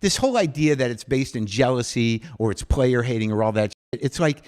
This whole idea that it's based in jealousy or it's player hating or all that shit, it's like,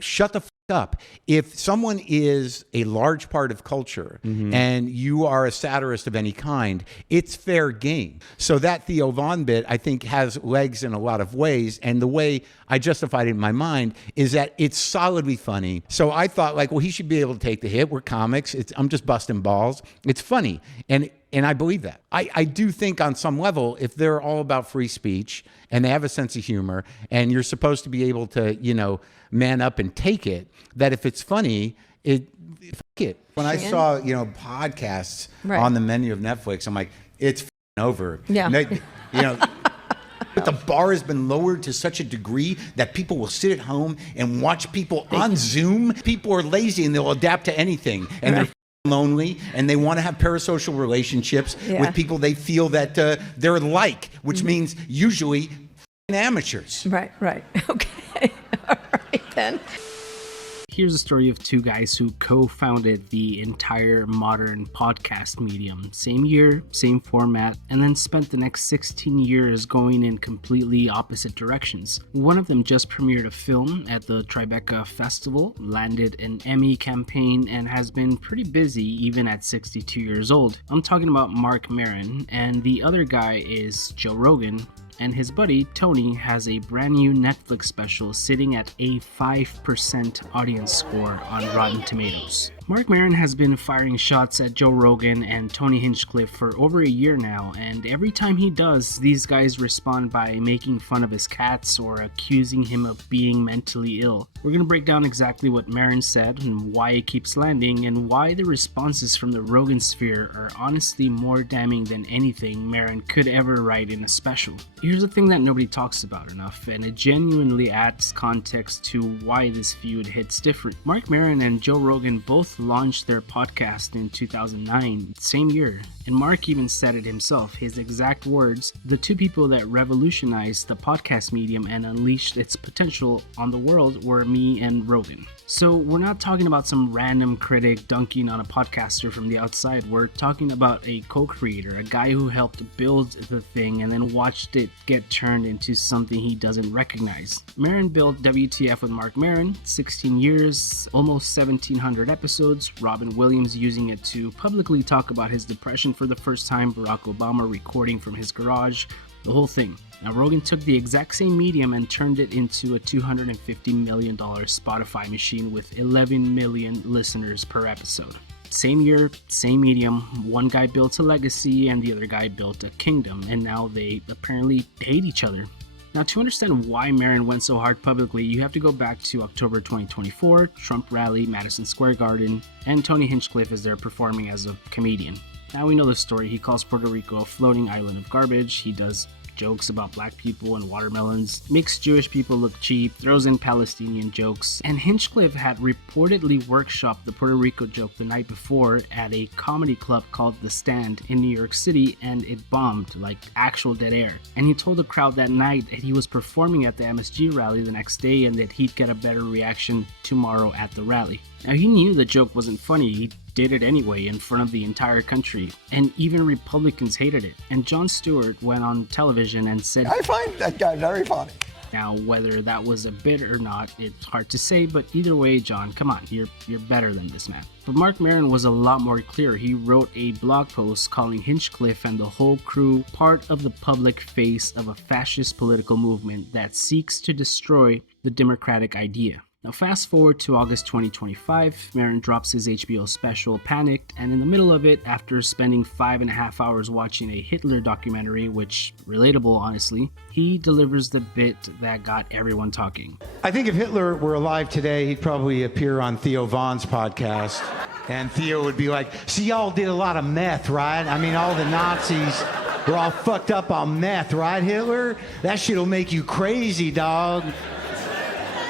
shut the fuck up. If someone is a large part of culture and you are a satirist of any kind, it's fair game. So that Theo Von bit, I think, has legs in a lot of ways. And the way I justified it in my mind is that it's solidly funny. So I thought, like, well, he should be able to take the hit. We're comics. I'm just busting balls. It's funny. And I believe that. I do think on some level, if they're all about free speech and they have a sense of humor and you're supposed to be able to, man up and take it, that if it's funny, fuck it. When I saw, podcasts on the menu of Netflix, I'm like, it's over. Yeah. But the bar has been lowered to such a degree that people will sit at home and watch people on Zoom. People are lazy and they'll adapt to anything. And they're lonely and they want to have parasocial relationships with people they feel that they're like, which means usually amateurs. Right. Okay. All right then. Here's a story of two guys who co-founded the entire modern podcast medium. Same year, same format, and then spent the next 16 years going in completely opposite directions. One of them just premiered a film at the Tribeca festival, landed an Emmy campaign, and has been pretty busy even at 62 years old. I'm talking about Marc Maron, and the other guy is Joe Rogan. And his buddy, Tony, has a brand new Netflix special sitting at a 5% audience score on Rotten Tomatoes. Marc Maron has been firing shots at Joe Rogan and Tony Hinchcliffe for over a year now, and every time he does, these guys respond by making fun of his cats or accusing him of being mentally ill. We're going to break down exactly what Maron said and why it keeps landing, and why the responses from the Rogansphere are honestly more damning than anything Maron could ever write in a special. Here's a thing that nobody talks about enough, and it genuinely adds context to why this feud hits different. Marc Maron and Joe Rogan both launched their podcast in 2009, same year, and Marc even said it himself, his exact words, "The two people that revolutionized the podcast medium and unleashed its potential on the world were me and Rogan." So we're not talking about some random critic dunking on a podcaster from the outside. We're talking about a co-creator, a guy who helped build the thing and then watched it get turned into something he doesn't recognize. Maron built WTF with Marc Maron, 16 years, almost 1,700 episodes, Robin Williams using it to publicly talk about his depression for the first time, Barack Obama recording from his garage, the whole thing. Now, Rogan took the exact same medium and turned it into a $250 million Spotify machine with 11 million listeners per episode. Same year, same medium, one guy built a legacy and the other guy built a kingdom, and now they apparently hate each other. Now, to understand why Maron went so hard publicly, you have to go back to October 2024, Trump rally, Madison Square Garden, and Tony Hinchcliffe is there performing as a comedian. Now we know the story. He calls Puerto Rico a floating island of garbage. He does jokes about black people and watermelons, makes Jewish people look cheap, throws in Palestinian jokes, and Hinchcliffe had reportedly workshopped the Puerto Rico joke the night before at a comedy club called The Stand in New York City, and it bombed like actual dead air. And he told the crowd that night that he was performing at the MSG rally the next day and that he'd get a better reaction tomorrow at the rally. Now, he knew the joke wasn't funny. He did it anyway in front of the entire country, and even Republicans hated it. And Jon Stewart went on television and said, "I find that guy very funny." Now, whether that was a bit or not, it's hard to say, but either way, John, come on, you're better than this man. But Marc Maron was a lot more clear. He wrote a blog post calling Hinchcliffe and the whole crew part of the public face of a fascist political movement that seeks to destroy the democratic idea. Now, fast forward to August 2025, Maron drops his HBO special, Panicked, and in the middle of it, after spending 5.5 hours watching a Hitler documentary, which, relatable honestly, he delivers the bit that got everyone talking. I think if Hitler were alive today, he'd probably appear on Theo Von's podcast. And Theo would be like, "See, y'all did a lot of meth, right? I mean, all the Nazis were all fucked up on meth, right, Hitler? That shit'll make you crazy, dog.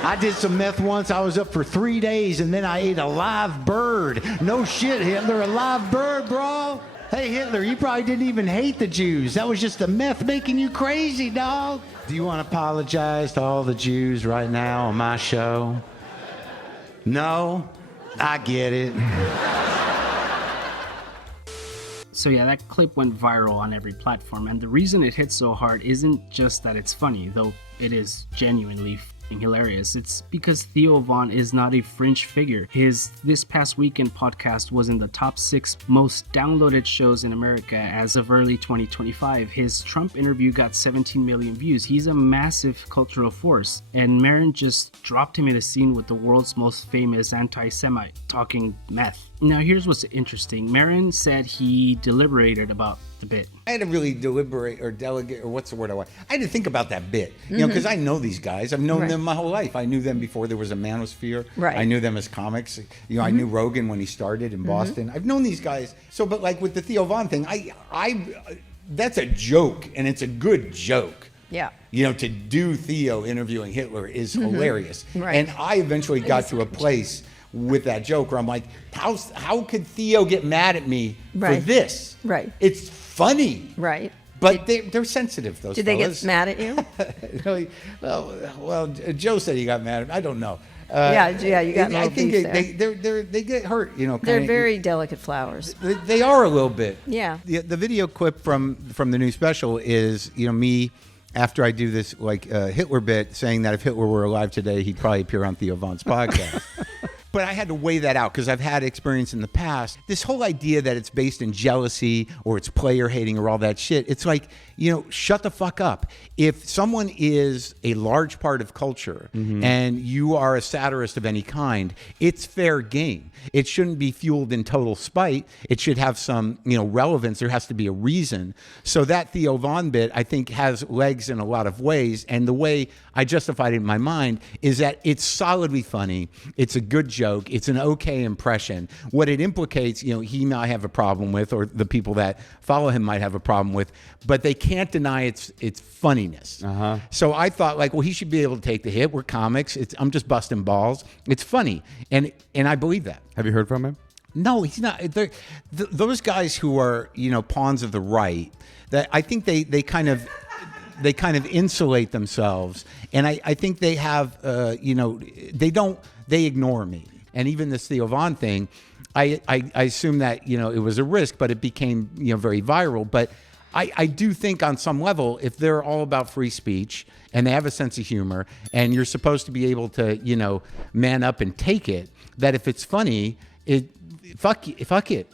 I did some meth once. I was up for 3 days, and then I ate a live bird. No shit, Hitler, a live bird, bro. Hey, Hitler, you probably didn't even hate the Jews. That was just the meth making you crazy, dog." Do you want to apologize to all the Jews right now on my show? No? I get it. So yeah, that clip went viral on every platform, and the reason it hit so hard isn't just that it's funny, though it is genuinely f***ing hilarious. It's because Theo Von is not a fringe figure. His This Past Weekend podcast was in the top 6 most downloaded shows in America as of early 2025. His Trump interview got 17 million views. He's a massive cultural force, and Maron just dropped him in a scene with the world's most famous anti-Semite talking meth. Now here's what's interesting. Maron said he deliberated about the bit. I had to really deliberate or delegate, or what's the word I want? I had to think about that bit, you know, because I know these guys. I've known them my whole life. I knew them before there was a Manosphere. Right. I knew them as comics. You know, I knew Rogan when he started in Boston. I've known these guys. So, but like with the Theo Von thing, that's a joke, and it's a good joke. Yeah. You know, to do Theo interviewing Hitler is hilarious. Right. And I eventually got to a place with that joke where I'm like, how could Theo get mad at me for this? Right. It's funny. Right. But they're sensitive, those Did fellas. they get mad at you? Really? Well, Joe said he got mad at me. I don't know. Yeah, you got I think beef there. they get hurt, you know. They're very delicate flowers. They are a little bit. Yeah. The video clip from the new special is, you know, me after I do this Hitler bit saying that if Hitler were alive today, he'd probably appear on Theo Von's podcast. But I had to weigh that out because I've had experience in the past. This whole idea that it's based in jealousy or it's player hating or all that shit, it's like, you know, shut the fuck up. If someone is a large part of culture and you are a satirist of any kind, it's fair game. It shouldn't be fueled in total spite. It should have some, you know, relevance. There has to be a reason. So that Theo Von bit, I think, has legs in a lot of ways. And the way I justified it in my mind is that it's solidly funny. It's a good joke. It's an okay impression. What it implicates, you know, he might have a problem with, or the people that follow him might have a problem with, but they can't deny its funniness. So I thought, like, well, he should be able to take the hit. We're comics. I'm just busting balls. It's funny, and I believe that. Have you heard from him? No, he's not. Those guys who are, you know, pawns of the right, that I think they kind of insulate themselves, and I think they have, you know, they ignore me. And even this Theo Von thing, I assume that, you know, it was a risk, but it became, you know, very viral. But I do think on some level, if they're all about free speech and they have a sense of humor and you're supposed to be able to, you know, man up and take it, that if it's funny, fuck it.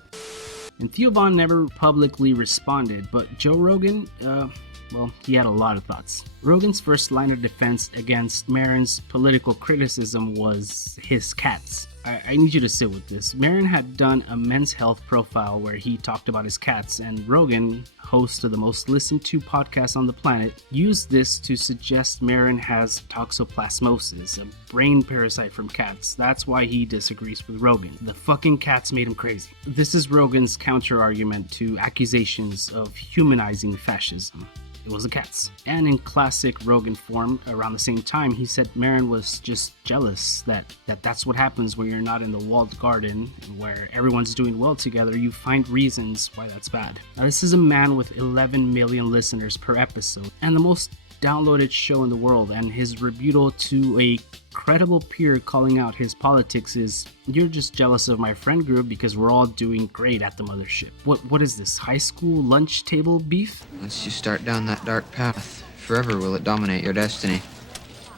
And Theo Von never publicly responded, but Joe Rogan, well, he had a lot of thoughts. Rogan's first line of defense against Maron's political criticism was his cats. I need you to sit with this. Maron had done a men's health profile where he talked about his cats, and Rogan, host of the most listened to podcast on the planet, used this to suggest Maron has toxoplasmosis, a brain parasite from cats. That's why he disagrees with Rogan. The fucking cats made him crazy. This is Rogan's counter-argument to accusations of humanizing fascism. It was the cats. And in classic Rogan form, around the same time, he said Maron was just jealous that's what happens when you're not in the walled garden and where everyone's doing well together. You find reasons why that's bad. Now, this is a man with 11 million listeners per episode and the most downloaded show in the world, and his rebuttal to a credible peer calling out his politics is, you're just jealous of my friend group because we're all doing great at the mothership. What is this, high school lunch table beef? Once you start down that dark path, forever will it dominate your destiny.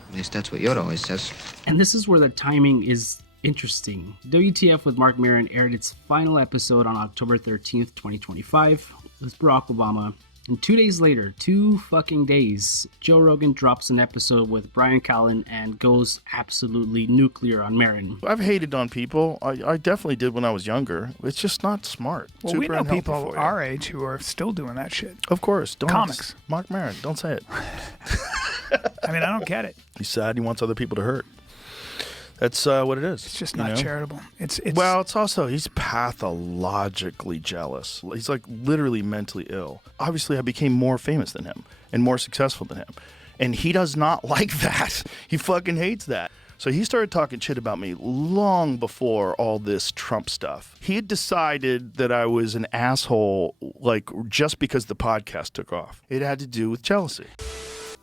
At least that's what Yoda always says. And this is where the timing is interesting. WTF with Marc Maron aired its final episode on October 13th, 2025 with Barack Obama. And 2 days later, 2 fucking days, Joe Rogan drops an episode with Brian Callen and goes absolutely nuclear on Maron. I've hated on people. I definitely did when I was younger. It's just not smart. Well, Super we know unhealthy people for you. our age who are still doing that shit. Of course. Don't Comics. Marc Maron, don't say it. I mean, I don't get it. He's sad. He wants other people to hurt. That's what it is. It's just not charitable. It's well, it's also, he's pathologically jealous. He's like literally mentally ill. Obviously, I became more famous than him and more successful than him. And he does not like that. He fucking hates that. So he started talking shit about me long before all this Trump stuff. He had decided that I was an asshole, like, just because the podcast took off. It had to do with jealousy.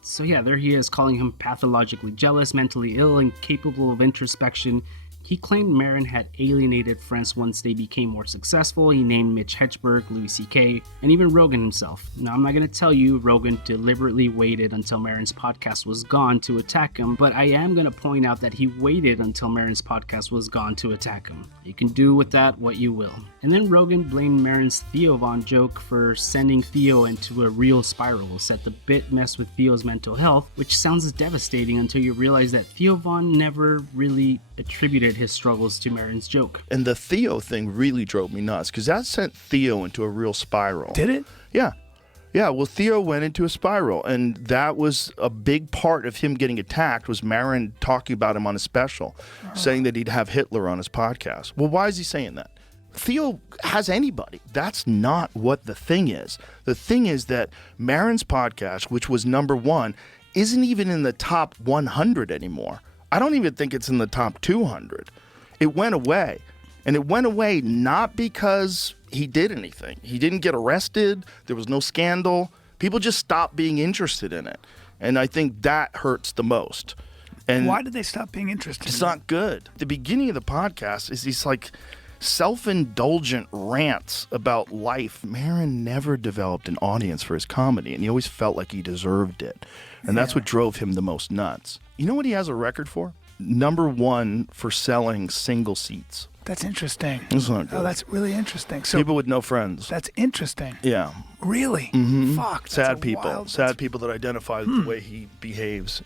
So yeah, there he is calling him pathologically jealous, mentally ill, incapable of introspection. He claimed Maron had alienated friends once they became more successful. He named Mitch Hedberg, Louis C.K., and even Rogan himself. Now, I'm not going to tell you Rogan deliberately waited until Maron's podcast was gone to attack him, but I am going to point out that he waited until Maron's podcast was gone to attack him. You can do with that what you will. And then Rogan blamed Maron's Theo Von joke for sending Theo into a real spiral, said the bit messed with Theo's mental health, which sounds devastating until you realize that Theo Von never really attributed his struggles to Maron's joke. And the Theo thing really drove me nuts because that sent Theo into a real spiral. Did it? Yeah. Yeah, well, Theo went into a spiral, and that was a big part of him getting attacked was Maron talking about him on his special, saying that he'd have Hitler on his podcast. Well, why is he saying that? Theo has anybody. That's not what the thing is. The thing is that Maron's podcast, which was number 1, isn't even in the top 100 anymore. I don't even think it's in the top 200. It went away. And it went away not because he did anything. He didn't get arrested. There was no scandal. People just stopped being interested in it. And I think that hurts the most. And Why did they stop being interested? it's not good. The beginning of the podcast is these like self-indulgent rants about life. Maron never developed an audience for his comedy, and he always felt like he deserved it. And that's what drove him the most nuts. You know what he has a record for? Number 1 for selling single seats. That's interesting. That's not good. Oh, that's really interesting. So People with no friends. that's interesting. Yeah. Really? Fuck. that's Sad a people. wild- Sad people that identify with the way he behaves.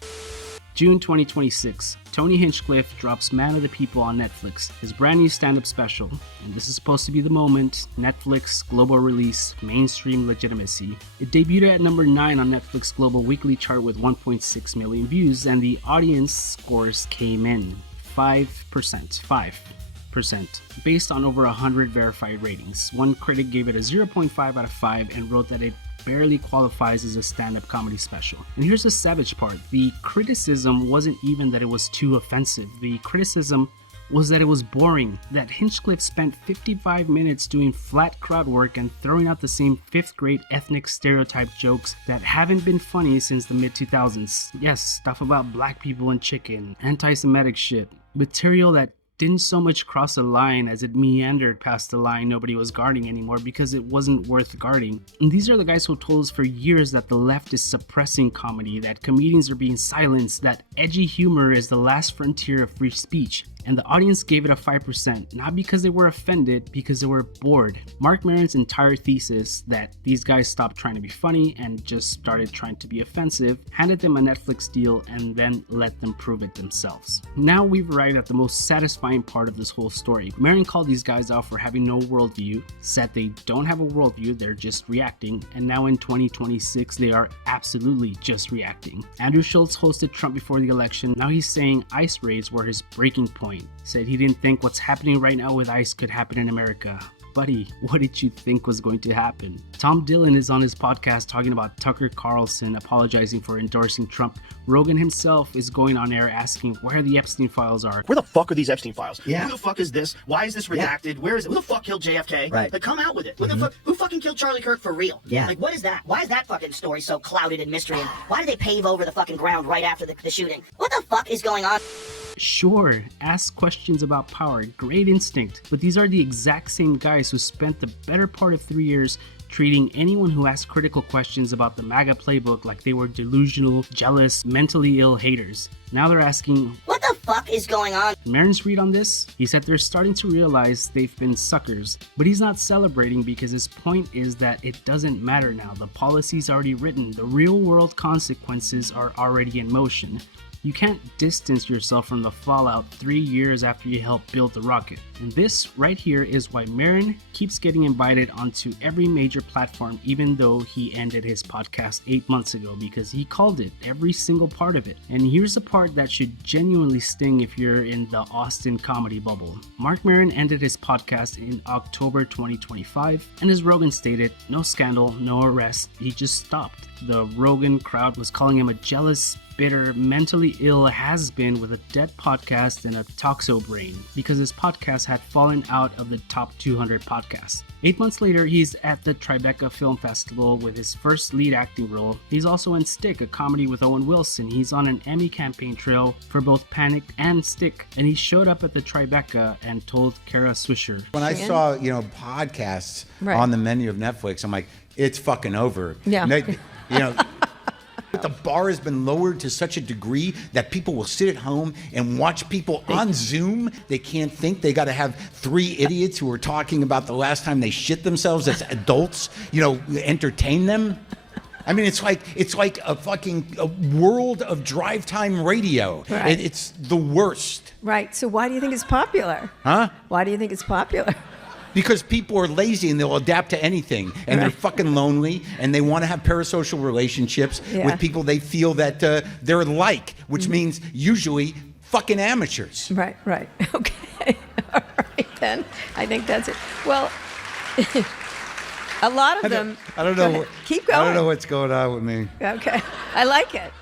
June 2026, Tony Hinchcliffe drops Man of the People on Netflix, his brand new stand-up special. And this is supposed to be the moment, Netflix, global release, mainstream legitimacy. It debuted at number 9 on Netflix Global Weekly Chart with 1.6 million views, and the audience scores came in 5%, based on over 100 verified ratings. One critic gave it a 0.5 out of 5 and wrote that it barely qualifies as a stand-up comedy special. And here's the savage part. The criticism wasn't even that it was too offensive. The criticism was that it was boring, that Hinchcliffe spent 55 minutes doing flat crowd work and throwing out the same 5th grade ethnic stereotype jokes that haven't been funny since the mid-2000s. Yes, stuff about black people and chicken, anti-Semitic shit, material that didn't so much cross a line as it meandered past the line nobody was guarding anymore because it wasn't worth guarding. And these are the guys who told us for years that the left is suppressing comedy, that comedians are being silenced, that edgy humor is the last frontier of free speech. And the audience gave it a 5%, not because they were offended, because they were bored. Marc Maron's entire thesis that these guys stopped trying to be funny and just started trying to be offensive, handed them a Netflix deal and then let them prove it themselves. Now we've arrived at the most satisfying part of this whole story. Maron called these guys out for having no worldview, said they don't have a worldview, they're just reacting, and now in 2026 they are absolutely just reacting. Andrew Schultz hosted Trump before the election. Now he's saying ICE raids were his breaking point. Said he didn't think what's happening right now with ICE could happen in America. Buddy, what did you think was going to happen? Tom Dillon is on his podcast talking about Tucker Carlson apologizing for endorsing Trump. Rogan himself is going on air asking where the Epstein files are. Where the fuck are these Epstein files? Yeah. Who the fuck is this? Why is this redacted? Where is it? Who the fuck killed JFK? Right. Like, come out with it. What the fuck? Who fucking killed Charlie Kirk for real? Yeah. Like, what is that? Why is that fucking story so clouded in mystery? And why did they pave over the fucking ground right after the shooting? What the fuck is going on? Sure, ask questions about power, great instinct, but these are the exact same guys who spent the better part of 3 years treating anyone who asked critical questions about the MAGA playbook like they were delusional, jealous, mentally ill haters. Now they're asking, What the fuck is going on? Maron's read on this? He said they're starting to realize they've been suckers, but he's not celebrating because his point is that it doesn't matter now. The policy's already written, the real world consequences are already in motion. You can't distance yourself from the fallout 3 years after you helped build the rocket. And this right here is why Maron keeps getting invited onto every major platform even though he ended his podcast 8 months ago, because he called it, every single part of it. And here's the part that should genuinely sting if you're in the Austin comedy bubble. Marc Maron ended his podcast in October 2025, and as Rogan stated, no scandal, no arrest, he just stopped. The Rogan crowd was calling him a jealous, bitter, mentally ill has-been with a dead podcast and a toxo brain because his podcast had fallen out of the top 200 podcasts. 8 months later, he's at the Tribeca Film Festival with his first lead acting role. He's also in Stick, a comedy with Owen Wilson. He's on an Emmy campaign trail for both Panic and Stick, and he showed up at the Tribeca and told Kara Swisher. When I saw, podcasts on the menu of Netflix, I'm like, it's fucking over. Yeah. The bar has been lowered to such a degree that people will sit at home and watch people on Zoom. They can't think. They got to have 3 idiots who are talking about the last time they shit themselves as adults, entertain them. I mean, it's like a world of drive time radio. Right. It's the worst. Right. So why do you think it's popular? Huh? Why do you think it's popular? Because people are lazy and they'll adapt to anything, and they're fucking lonely, and they want to have parasocial relationships with people they feel that they're like, which means usually fucking amateurs. Right. Okay. All right, then. I think that's it. Well, a lot of them. I don't know. Go ahead. Keep going. I don't know what's going on with me. Okay. I like it.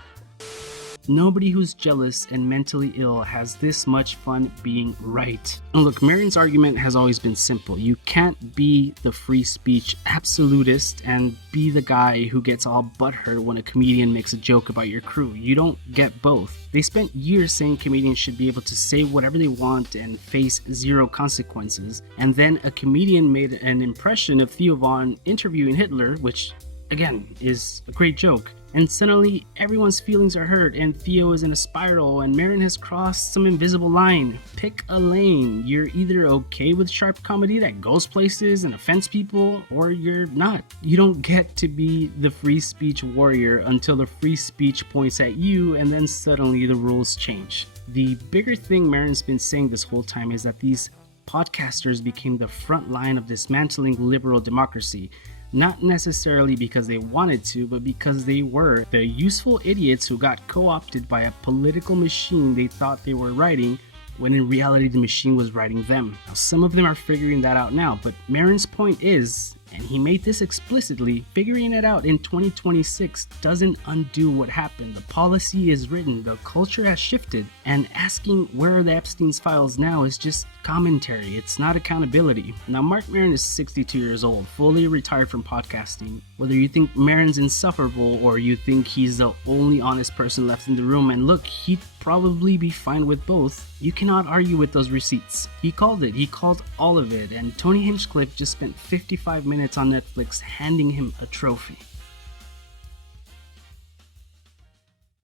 Nobody who's jealous and mentally ill has this much fun being right. And look, Maron's argument has always been simple. You can't be the free speech absolutist and be the guy who gets all butthurt when a comedian makes a joke about your crew. You don't get both. They spent years saying comedians should be able to say whatever they want and face 0 consequences. And then a comedian made an impression of Theo Von interviewing Hitler, which, again, is a great joke. And suddenly, everyone's feelings are hurt, and Theo is in a spiral, and Maron has crossed some invisible line. Pick a lane. You're either okay with sharp comedy that goes places and offends people, or you're not. You don't get to be the free speech warrior until the free speech points at you, and then suddenly the rules change. The bigger thing Maron's been saying this whole time is that these podcasters became the front line of dismantling liberal democracy. Not necessarily because they wanted to, but because they were the useful idiots who got co-opted by a political machine they thought they were writing, when in reality the machine was writing them. Now, some of them are figuring that out now, but Maron's point is, and he made this explicitly, figuring it out in 2026 doesn't undo what happened. The policy is written, the culture has shifted, and asking where are the Epstein's files now is just commentary. It's not accountability. Now, Marc Maron is 62 years old, fully retired from podcasting. Whether you think Maron's insufferable or you think he's the only honest person left in the room, and look, he'd probably be fine with both, you cannot argue with those receipts. He called it. He called all of it, and Tony Hinchcliffe just spent 55 minutes on Netflix handing him a trophy.